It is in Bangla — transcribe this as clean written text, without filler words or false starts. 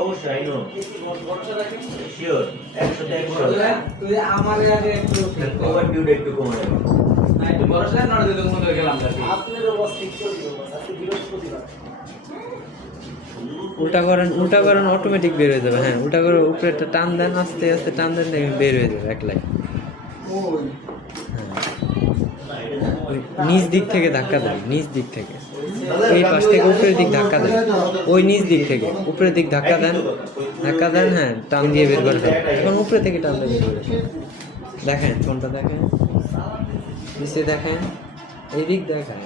অবশ্যই শিওর 100 তুই আমার আগে একটু ওভার ডিউড একটু কমে যাবে না একটু ভরসা না দিতে মনে হয়ে গেলাম আপনাদের বস ঠিক করে দিও আজকে বৃহস্পতিবার উল্টা করেন অটোমেটিক বের হয়ে যাবে। হ্যাঁ উল্টা করে উপরে একটা টান দেন, আস্তে আস্তে টান দেন, দেখবেন বের হয়ে যাবে একলাই। নিচ দিক থেকে ধাক্কা দেন, নিচ দিক থেকে, এই পাশ থেকে উপরের দিক ধাক্কা দেন, ওই নিচ দিক থেকে উপরের দিক ধাক্কা দেন, হ্যাঁ টান দিয়ে বের করে দেন। এখন উপরে থেকে টান দিয়ে বের করে দেখেন, কোনটা দেখেন, নিচে দেখেন, এই দিক দেখেন।